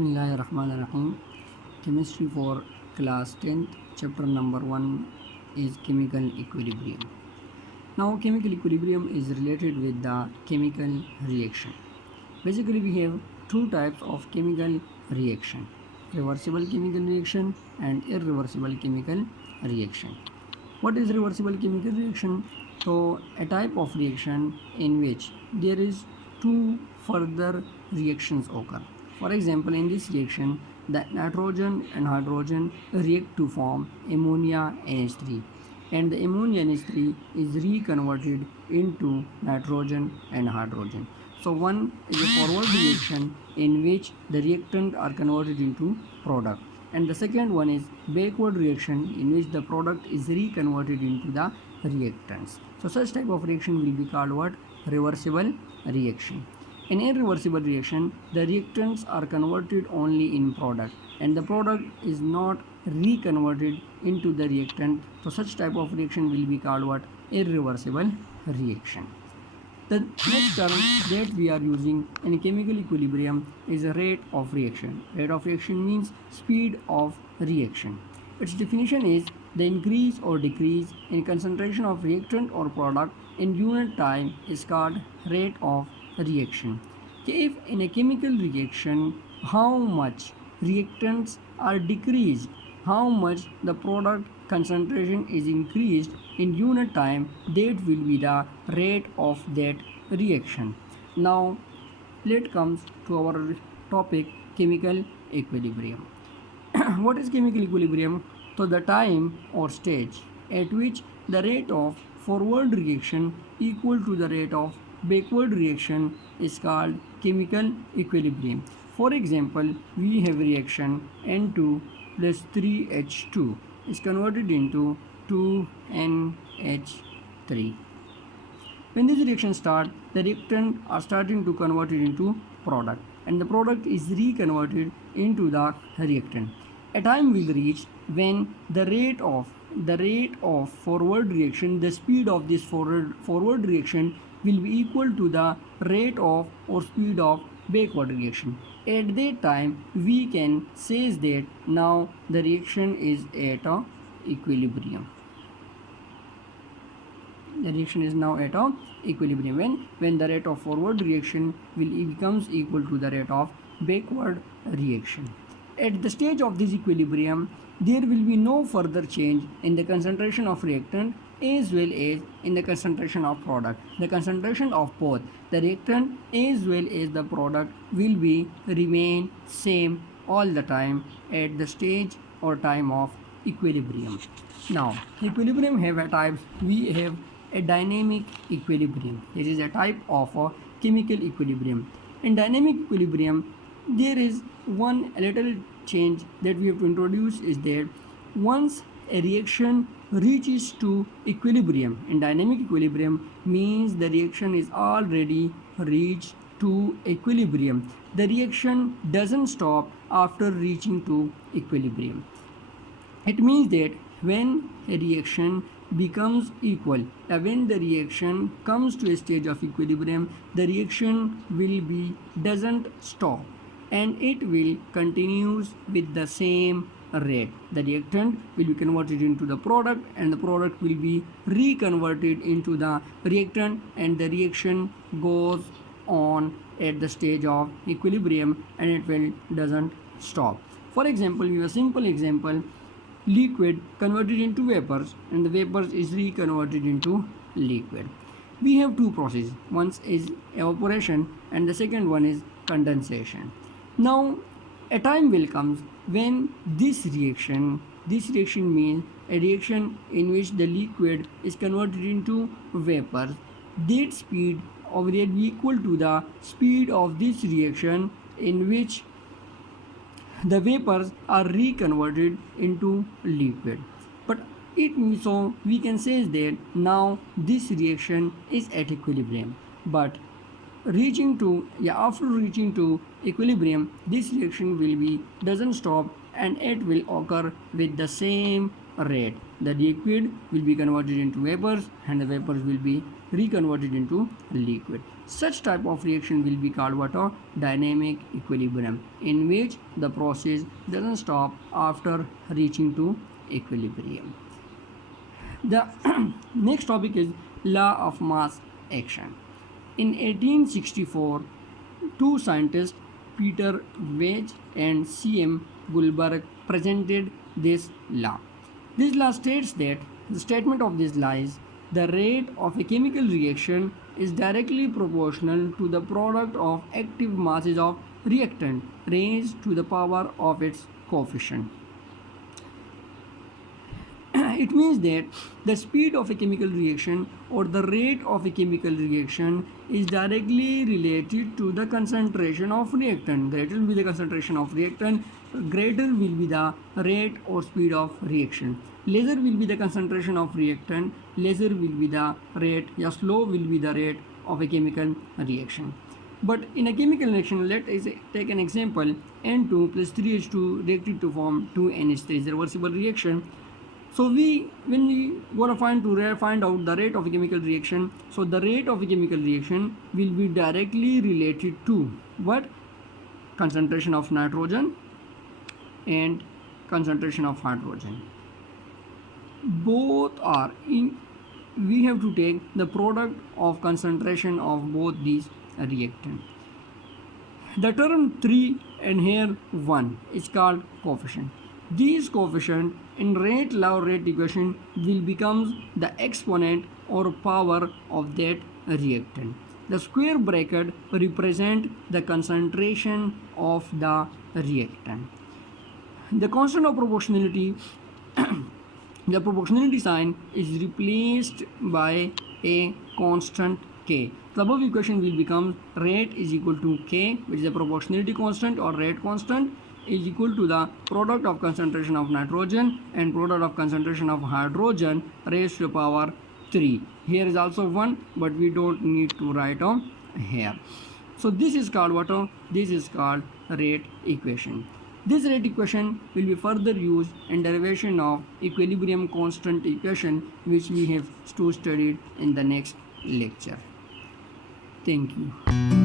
Bismillahirrahmanirrahim. Chemistry for class 10th, chapter number 1 is chemical equilibrium. Now, chemical equilibrium is related with the chemical reaction. Basically, we have two types of chemical reaction: reversible chemical reaction and irreversible chemical reaction. What is reversible chemical reaction? So, a type of reaction in which there is two further reactions occur. For example, in this reaction, the nitrogen and hydrogen react to form ammonia NH3, and the ammonia NH3 is reconverted into nitrogen and hydrogen. So one is a forward reaction in which the reactant are converted into product, and the second one is backward reaction in which the product is reconverted into the reactants. So such type of reaction will be called what? Reversible reaction. In irreversible reaction, the reactants are converted only in product, and the product is not reconverted into the reactant. So such type of reaction will be called what? Irreversible reaction. The next term that we are using in chemical equilibrium is a rate of reaction. Rate of reaction means speed of reaction. Its definition is the increase or decrease in concentration of reactant or product in unit time is called rate of reaction. If in a chemical reaction how much reactants are decreased, how much the product concentration is increased in unit time, that will be the rate of that reaction. Now let comes to our topic, chemical equilibrium. What is chemical equilibrium? So the time or stage at which the rate of forward reaction equal to the rate of backward reaction is called chemical equilibrium. For example, we have reaction N2 plus 3H2 is converted into 2NH3. When this reaction starts, the reactant are starting to convert it into product, and the product is reconverted into the reactant. A time will reach when the rate of forward reaction, the speed of this forward reaction will be equal to the rate of or speed of backward reaction. At that time, we can say that now the reaction is at a equilibrium. The reaction is now at a equilibrium when the rate of forward reaction becomes equal to the rate of backward reaction. At the stage of this equilibrium, there will be no further change in the concentration of reactant as well as in the concentration of product. The concentration of both the reactant as well as the product will be remain same all the time at the stage or time of equilibrium. Now, equilibrium have a types. We have a dynamic equilibrium. It is a type of a chemical equilibrium. In dynamic equilibrium, there is one little change that we have to introduce is that once a reaction reaches to equilibrium, in dynamic equilibrium means the reaction is already reached to equilibrium. The reaction doesn't stop after reaching to equilibrium. It means that when a reaction becomes equal, when the reaction comes to a stage of equilibrium, the reaction will be doesn't stop and it will continues with the same rate. The reactant will be converted into the product and the product will be reconverted into the reactant, and the reaction goes on at the stage of equilibrium and it will doesn't stop. For example, we have a simple example: liquid converted into vapors and the vapors is reconverted into liquid. We have two processes, one is evaporation and the second one is condensation. Now a time will come when this reaction means a reaction in which the liquid is converted into vapor. That speed of will be equal to the speed of this reaction in which the vapors are reconverted into liquid. But so we can say that now this reaction is at equilibrium. But after reaching to equilibrium, this reaction will be doesn't stop and it will occur with the same rate. The liquid will be converted into vapors and the vapors will be reconverted into liquid. Such type of reaction will be called what? A dynamic equilibrium, in which the process doesn't stop after reaching to equilibrium. The next topic is law of mass action. In 1864, two scientists, Peter Veitch and C.M. Goldberg, presented this law. This law states that the statement of this law is the rate of a chemical reaction is directly proportional to the product of active masses of reactant raised to the power of its coefficient. It means that the speed of a chemical reaction or the rate of a chemical reaction is directly related to the concentration of reactant. Greater will be the concentration of reactant, greater will be the rate or speed of reaction. Lesser will be the concentration of reactant, lesser will be the rate, slow will be the rate of a chemical reaction. But in a chemical reaction, let us take an example. N2 plus 3H2 reacted to form 2NH3 is a reversible reaction. So when we gonna find out the rate of a chemical reaction, so the rate of a chemical reaction will be directly related to what? Concentration of nitrogen and concentration of hydrogen. Both are in, we have to take the product of concentration of both these reactants. The term 3 and here 1 is called coefficient. These coefficient in rate law rate equation will become the exponent or power of that reactant. The square bracket represent the concentration of the reactant. The constant of proportionality the proportionality sign is replaced by a constant K. The above equation will become rate is equal to K, which is a proportionality constant or rate constant, is equal to the product of concentration of nitrogen and product of concentration of hydrogen raised to the power 3. Here is also 1, but we don't need to write on here. So this is called what? This is called rate equation. This rate equation will be further used in derivation of equilibrium constant equation, which we have to study in the next lecture. Thank you.